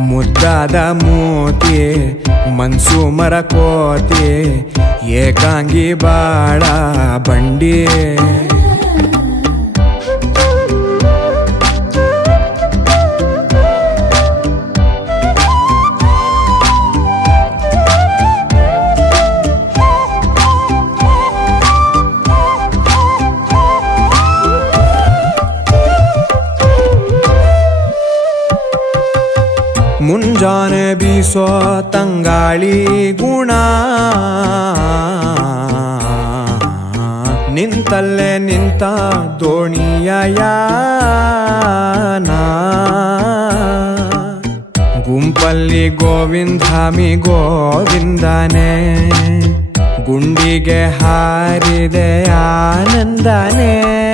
ಮುದ್ದಾದ ಮೂತಿ ಮನ್ಸು ಮರಕೋತಿ ಏಕಾಂಗಿ ಬಾಳ ಬಂಡಿ ಮುಂಜಾನೆ ಬೀಸೋ ತಂಗಾಳಿ ಗುಣ. ನಿಂತಲ್ಲೇ ನಿಂತ ದೋಣಿಯ ಗುಂಪಲ್ಲಿ ಗೋವಿಂದಾಮಿ ಗೋವಿಂದನೇ. ಗುಂಡಿಗೆ ಹಾರಿದೆ ಆನಂದನೇ.